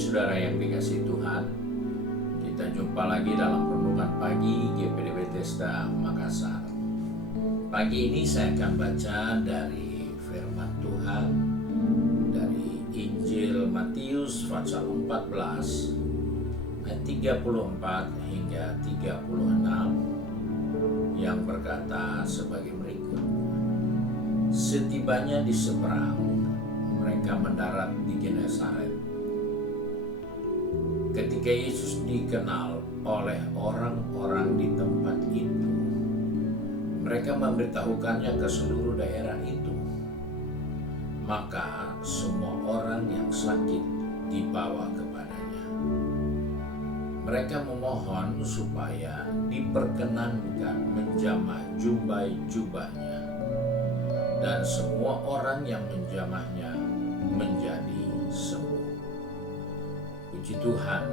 saudara yang dikasihi Tuhan, kita jumpa lagi dalam renungan pagi GPD Bethesda Makassar. Pagi ini saya akan baca dari firman Tuhan dari Injil Matius pasal 14 ayat 34 hingga 36 yang berkata sebagai berikut. Setibanya di seberang, mereka mendarat di Genesaret. Ketika Yesus dikenal oleh orang-orang di tempat itu, mereka memberitahukannya ke seluruh daerah itu. Maka semua orang yang sakit dibawa kepadanya. Mereka memohon supaya diperkenankan menjamah jubahnya, dan semua orang yang menjamahnya menjadi sembuh. Puji Tuhan,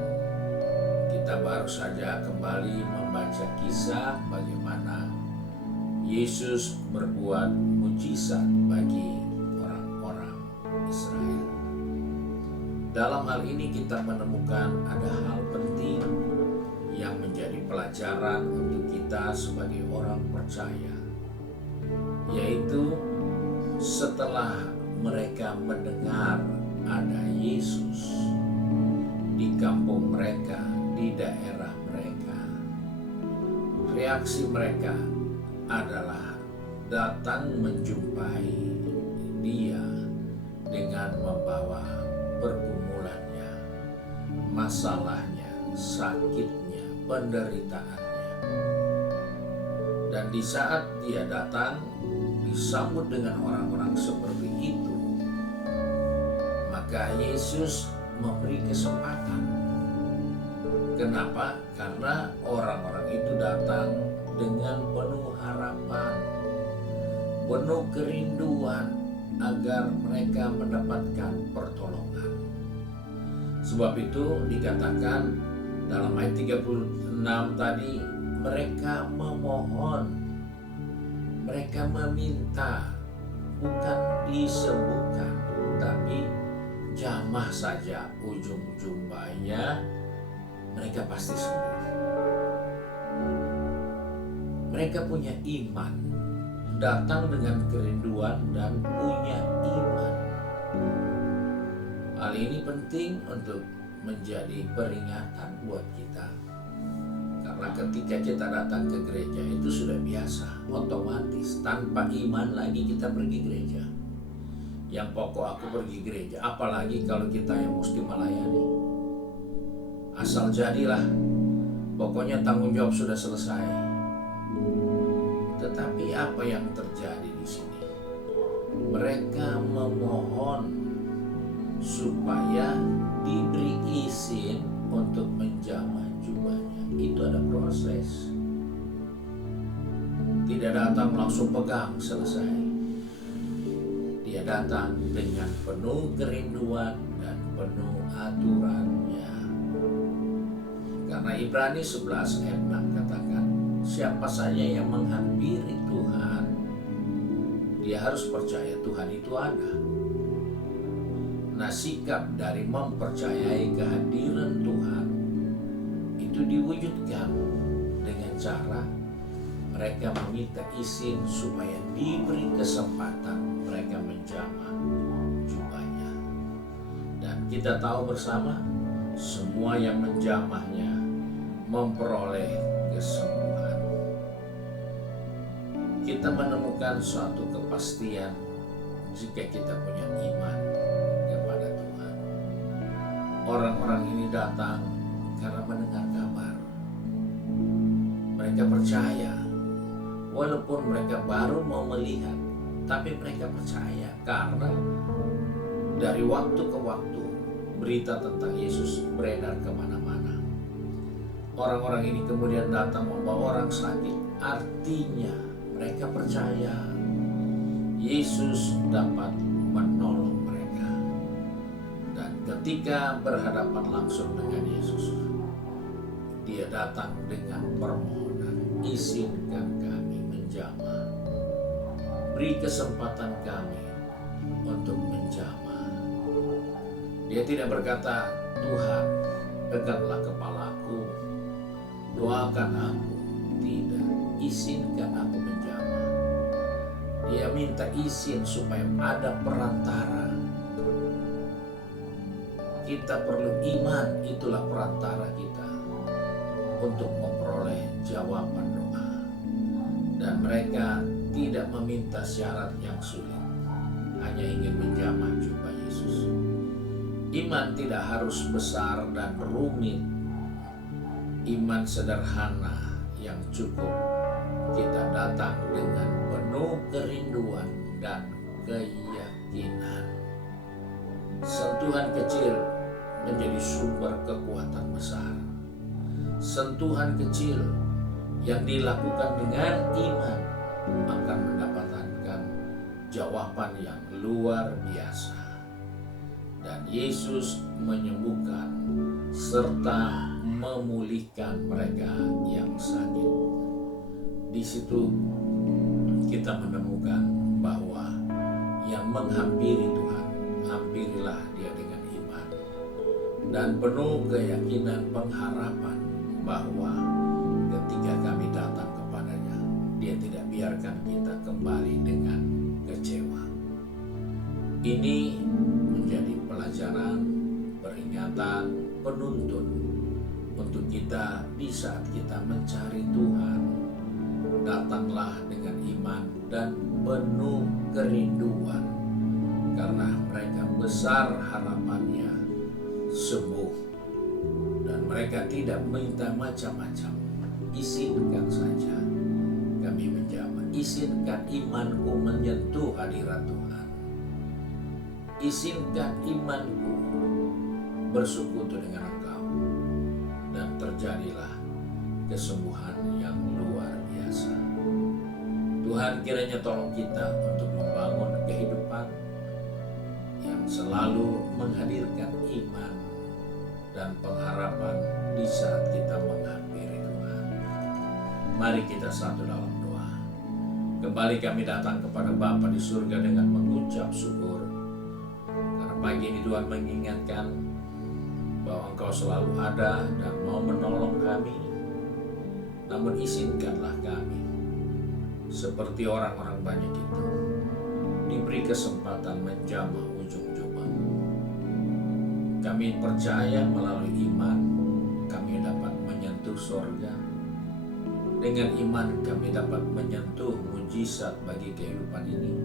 kita baru saja kembali membaca kisah bagaimana Yesus berbuat mujizat bagi orang-orang Israel. Dalam hal ini kita menemukan ada hal penting yang menjadi pelajaran untuk kita sebagai orang percaya, yaitu setelah mereka mendengar ada Yesus di kampung mereka, di daerah mereka, reaksi mereka adalah datang menjumpai dia dengan membawa pergumulannya, masalahnya, sakitnya, penderitaannya. Dan di saat dia datang, disambut dengan orang-orang seperti itu, maka Yesus memberi kesempatan. Kenapa? Karena orang-orang itu datang dengan penuh harapan, penuh kerinduan agar mereka mendapatkan pertolongan. Sebab itu dikatakan dalam ayat 36 tadi, mereka memohon, mereka meminta, bukan disembuhkan, tapi jamah saja ujung jubahnya, mereka pasti sembuh. Mereka punya iman, datang dengan kerinduan dan punya iman. Hal ini penting untuk menjadi peringatan buat kita. Karena ketika kita datang ke gereja itu sudah biasa, otomatis, tanpa iman lagi kita pergi gereja. Yang pokok aku pergi gereja, apalagi kalau kita yang mesti melayani. Asal jadilah, pokoknya tanggung jawab sudah selesai. Tetapi apa yang terjadi di sini? Mereka memohon supaya diberi izin untuk menjamah jubahnya. Itu ada proses. Tidak datang langsung pegang selesai. Dia datang dengan penuh kerinduan dan penuh aturannya. Karena Ibrani 11 ayat 6 katakan, siapa saja yang menghampiri Tuhan, dia harus percaya Tuhan itu ada. Nah, sikap dari mempercayai kehadiran Tuhan itu diwujudkan dengan cara mereka meminta izin supaya diberi kesempatan mereka menjamah jubahnya. Dan kita tahu bersama, semua yang menjamahnya memperoleh kesembuhan. Kita menemukan suatu kepastian jika kita punya iman kepada Tuhan. Orang-orang ini datang karena mendengar kabar. Mereka percaya, walaupun mereka baru mau melihat, tapi mereka percaya karena dari waktu ke waktu berita tentang Yesus beredar kemana-mana. Orang-orang ini kemudian datang membawa orang sakit. Artinya mereka percaya Yesus dapat menolong mereka. Dan ketika berhadapan langsung dengan Yesus, dia datang dengan permohonan, izinkan kami menjamah, beri kesempatan kami untuk menjamah. Dia tidak berkata, Tuhan, peganglah kepalaku, doakan aku, tidak, izinkan aku menjamah. Dia minta izin supaya ada perantara. Kita perlu iman, itulah perantara kita untuk memperoleh jawaban doa. Dan mereka tidak meminta syarat yang sulit, hanya ingin menjamah jumpa Yesus. Iman tidak harus besar dan rumit. Iman sederhana yang cukup kita datang dengan penuh kerinduan dan keyakinan. Sentuhan kecil menjadi sumber kekuatan besar. Sentuhan kecil yang dilakukan dengan iman akan mendapatkan jawaban yang luar biasa. Dan Yesus menyembuhkan serta memulihkan mereka yang sakit. Di situ kita menemukan bahwa yang menghampiri Tuhan, hampirilah dia dengan iman dan penuh keyakinan pengharapan bahwa ketika kami datang kepadanya, dia tidak biarkan kita kembali dengan kecewa. Ini menjadi pelajaran, peringatan, penuntun untuk kita di saat kita mencari Tuhan. Datanglah dengan iman dan penuh kerinduan, karena mereka besar harapannya sembuh, dan mereka tidak minta macam-macam. Izinkan saja kami menjamah, izinkan imanku menyentuh hadirat Tuhan, izinkan imanku bersekutu dengan Engkau, dan terjadilah kesembuhan yang luar biasa. Tuhan kiranya tolong kita untuk membangun kehidupan yang selalu menghadirkan iman dan pengharapan di saat kita menghampiri Tuhan. Mari kita satu dalam doa. Kembali kami datang kepada Bapa di surga dengan mengucap syukur, karena pagi ini Tuhan mengingatkan bahwa Engkau selalu ada dan mau menolong kami. Namun izinkanlah kami, seperti orang-orang banyak itu, diberi kesempatan menjamah ujung jubahmu. Kami percaya melalui iman kami dapat menyentuh sorga. Dengan iman kami dapat menyentuh mujizat bagi kehidupan ini.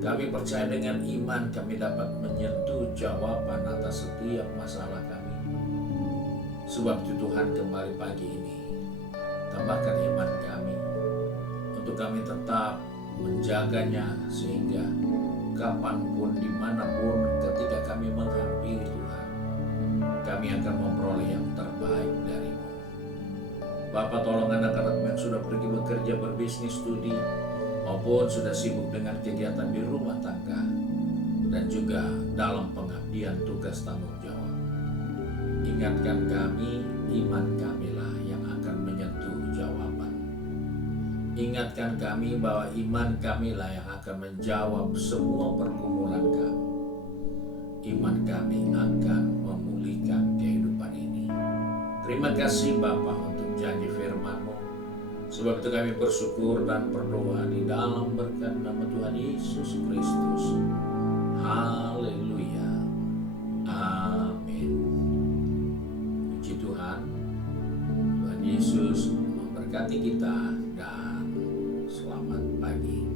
Kami percaya dengan iman kami dapat menyentuh jawaban atas setiap masalah kami. Sebab itu Tuhan, kembali pagi ini tambahkan iman kami untuk kami tetap menjaganya, sehingga kapanpun, dimanapun, ketika kami menghampiri Tuhan, kami akan memperoleh yang terbaik dari-Mu. Bapa, tolong anak-anak yang sudah pergi bekerja, berbisnis, studi, maupun sudah sibuk dengan kegiatan di rumah tangga, dan juga dalam pengabdian tugas tanggung jawab. Ingatkan kami, iman kamilah yang akan menyentuh jawaban. Ingatkan kami bahwa iman kamilah yang akan menjawab semua pergumulan kami. Iman kami akan memulihkan kehidupan ini. Terima kasih Bapa untuk janji firman-Mu. Sebab itu kami bersyukur dan berdoa di dalam berkat nama Tuhan Yesus Kristus. Haleluya. Amin. Puji Tuhan. Tuhan Yesus memberkati kita dan selamat pagi.